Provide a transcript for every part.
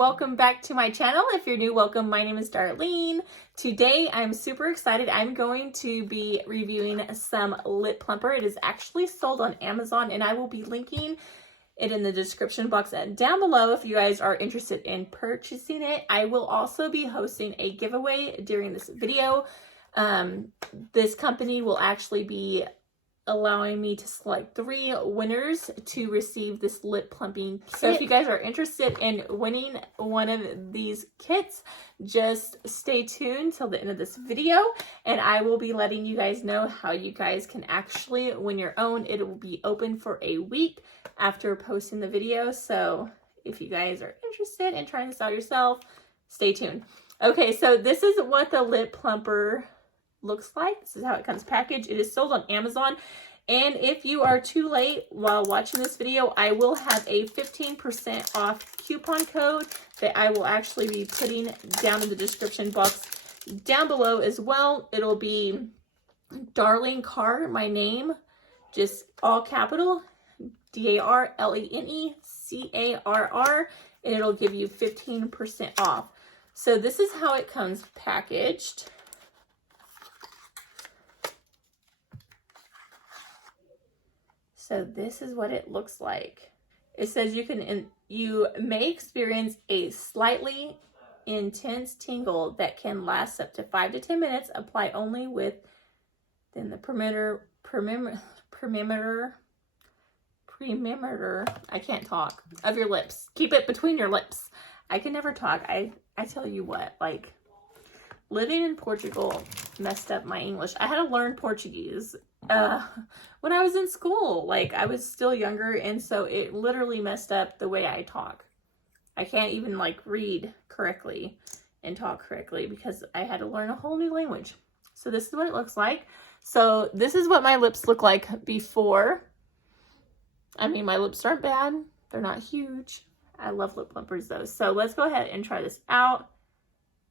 welcome back to my channel. If you're new, welcome. My name is Darlene. Today I'm super excited. I'm going to be reviewing some lip plumper. It is actually sold on Amazon and I will be linking it in the description box down below if you guys are interested in purchasing it. I will also be hosting a giveaway during this video. This company will actually be allowing me to select 3 winners to receive this lip plumping kit. So if you guys are interested in winning one of these kits, just stay tuned till the end of this video and I will be letting you guys know how you guys can actually win your own. It will be open for a week after posting the video. So if you guys are interested in trying this out yourself, stay tuned. Okay, so this is what the lip plumper looks like. This is how it comes packaged. It is sold on Amazon. And if you are too late while watching this video, I will have a 15% off coupon code that I will actually be putting down in the description box down below as well. It'll be DARLENECARR, my name, just all capital, DARLENECARR, and it'll give you 15% off. So this is how it comes packaged. So this is what it looks like. It says you may experience a slightly intense tingle that can last up to 5 to 10 minutes. Apply only within the perimeter. I can't talk, of your lips. Keep it between your lips. I can never talk. I tell you what, like, living in Portugal messed up my English. I had to learn Portuguese when I was in school. Like, I was still younger, and so it literally messed up the way I talk. I can't even like read correctly and talk correctly because I had to learn a whole new language. So this is what it looks like. So this is what my lips look like before. I mean, my lips aren't bad. They're not huge. I love lip plumpers though. So let's go ahead and try this out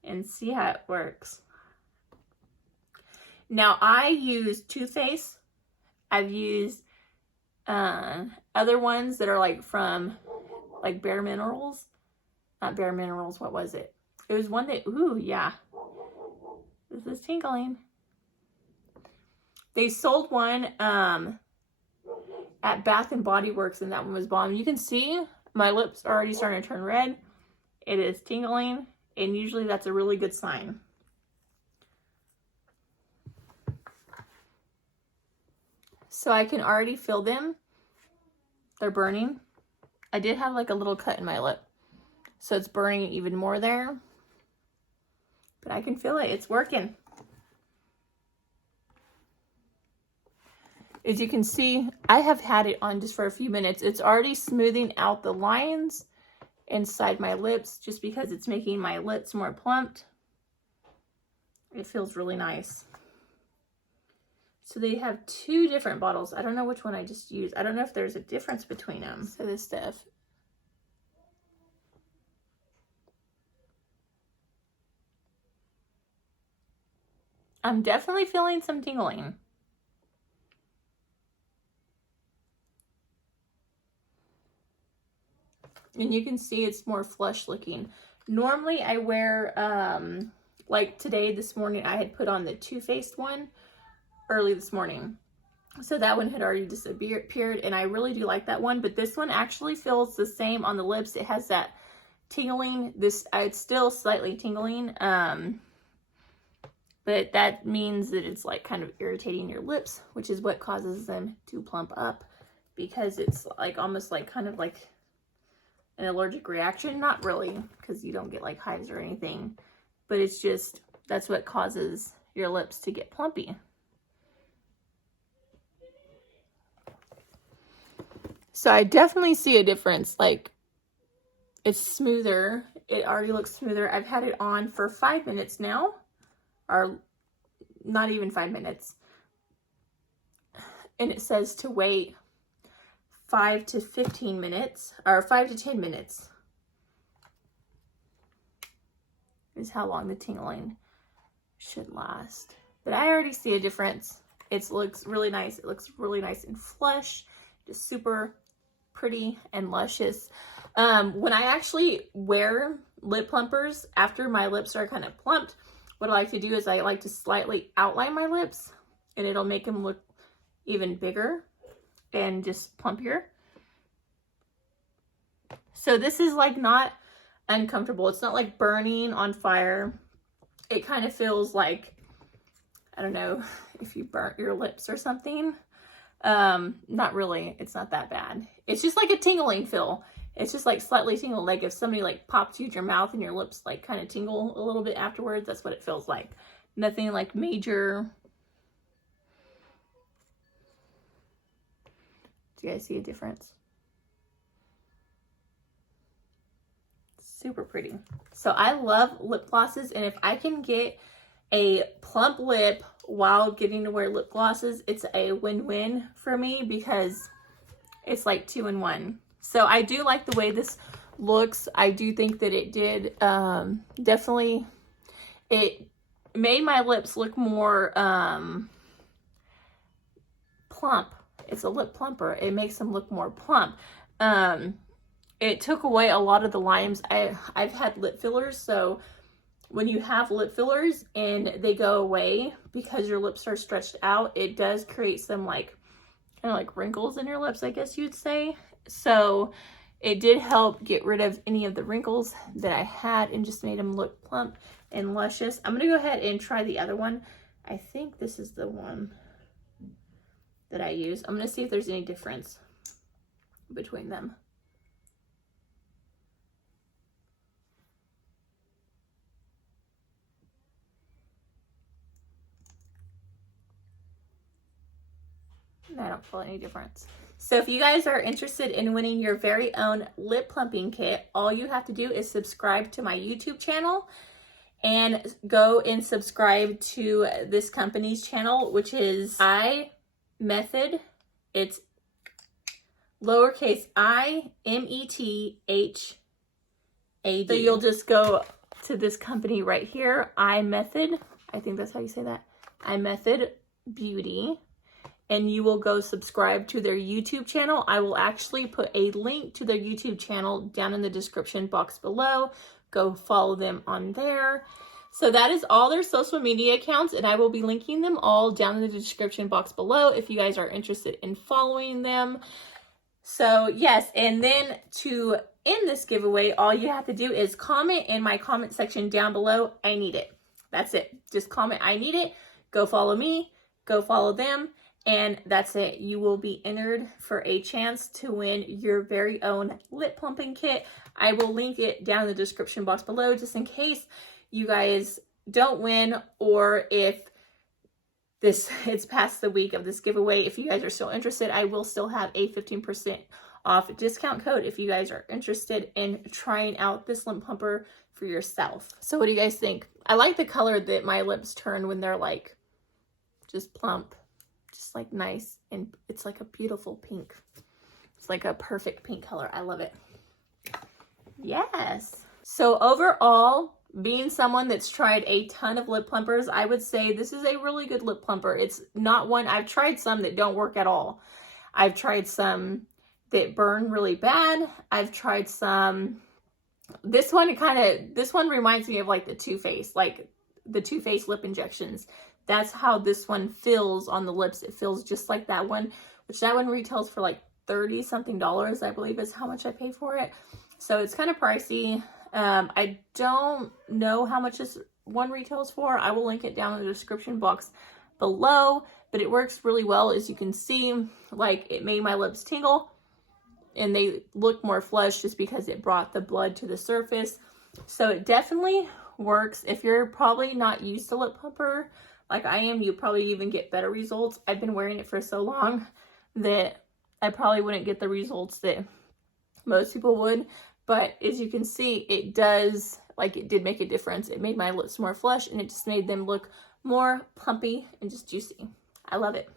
and see how it works. Now I use Too Faced. I've used other ones that are like from like Bare Minerals. Not Bare Minerals, what was it? It was one that, ooh, yeah. This is tingling. They sold one at Bath and Body Works and that one was bomb. You can see my lips are already starting to turn red. It is tingling and usually that's a really good sign. So I can already feel them. They're burning. I did have like a little cut in my lip, so it's burning even more there. But I can feel it. It's working. As you can see, I have had it on just for a few minutes. It's already smoothing out the lines inside my lips just because it's making my lips more plumped. It feels really nice. So they have 2 different bottles. I don't know which one I just used. I don't know if there's a difference between them. So this stuff. I'm definitely feeling some tingling. And you can see it's more flush looking. Normally I wear, like today, this morning, I had put on the Too Faced one early this morning. So that one had already disappeared and I really do like that one. But this one actually feels the same on the lips. It has that tingling. It's still slightly tingling. But that means that it's like kind of irritating your lips, which is what causes them to plump up because it's like almost like kind of like an allergic reaction. Not really, because you don't get like hives or anything, but it's just, that's what causes your lips to get plumpy. So I definitely see a difference. Like, it's smoother. It already looks smoother. I've had it on for 5 minutes now, or not even 5 minutes. And it says to wait 5 to 15 minutes, or 5 to 10 minutes is how long the tingling should last. But I already see a difference. It looks really nice. It looks really nice and flush. Just super pretty and luscious. When I actually wear lip plumpers after my lips are kind of plumped, what I like to do is I like to slightly outline my lips, and it'll make them look even bigger and just plumpier. So this is like not uncomfortable. It's not like burning on fire. It kind of feels like, I don't know, if you burnt your lips or something. Not really. It's not that bad. It's just like a tingling feel. It's just like slightly tingle. Like if somebody like popped you in your mouth and your lips like kind of tingle a little bit afterwards, that's what it feels like. Nothing like major. Do you guys see a difference? Super pretty. So I love lip glosses, and if I can get a plump lip while getting to wear lip glosses, it's a win-win for me because it's like 2 in 1. So I do like the way this looks. I do think that it did definitely, it made my lips look more plump. It's a lip plumper. It makes them look more plump. It took away a lot of the lines. I've had lip fillers, so when you have lip fillers and they go away because your lips are stretched out, it does create some like kind of like wrinkles in your lips, I guess you'd say. So it did help get rid of any of the wrinkles that I had and just made them look plump and luscious. I'm gonna go ahead and try the other one. I think this is the one that I use. I'm gonna see if there's any difference between them. I don't feel any difference. So if you guys are interested in winning your very own lip plumping kit, all you have to do is subscribe to my YouTube channel and go and subscribe to this company's channel, which is iMethod. It's lowercase I-M-E-T-H-A-D. So you'll just go to this company right here, iMethod. I think that's how you say that. iMethod Beauty. And you will go subscribe to their YouTube channel. I will actually put a link to their YouTube channel down in the description box below. Go follow them on there. So that is all their social media accounts, and I will be linking them all down in the description box below if you guys are interested in following them. So yes, and then to end this giveaway, all you have to do is comment in my comment section down below, I need it. That's it. Just comment, I need it. Go follow me, go follow them. And that's it. You will be entered for a chance to win your very own lip plumping kit. I will link it down in the description box below just in case you guys don't win, or if it's past the week of this giveaway. If you guys are still interested, I will still have a 15% off discount code if you guys are interested in trying out this lip plumper for yourself. So what do you guys think? I like the color that my lips turn when they're like just plump. Just like nice, and it's like a beautiful pink. It's like a perfect pink color. I love it. Yes. So overall, being someone that's tried a ton of lip plumpers, I would say this is a really good lip plumper. It's not one, I've tried some that don't work at all. I've tried some that burn really bad. I've tried some, this one reminds me of like the Too Faced, like the Too Faced lip injections. That's how this one feels on the lips. It feels just like that one, which that one retails for like $30 something, I believe is how much I paid for it. So it's kind of pricey. I don't know how much this one retails for. I will link it down in the description box below, but it works really well. As you can see, like it made my lips tingle and they look more flush just because it brought the blood to the surface. So it definitely works. If you're probably not used to lip plumper like I am, you probably even get better results. I've been wearing it for so long that I probably wouldn't get the results that most people would. But as you can see, it does, like it did make a difference. It made my lips more flush and it just made them look more plumpy and just juicy. I love it.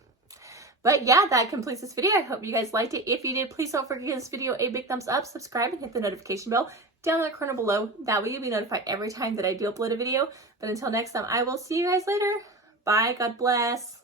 But yeah, that completes this video. I hope you guys liked it. If you did, please don't forget to give this video a big thumbs up, subscribe, and hit the notification bell down in the corner below. That way you'll be notified every time that I do upload a video. But until next time, I will see you guys later. Bye. God bless.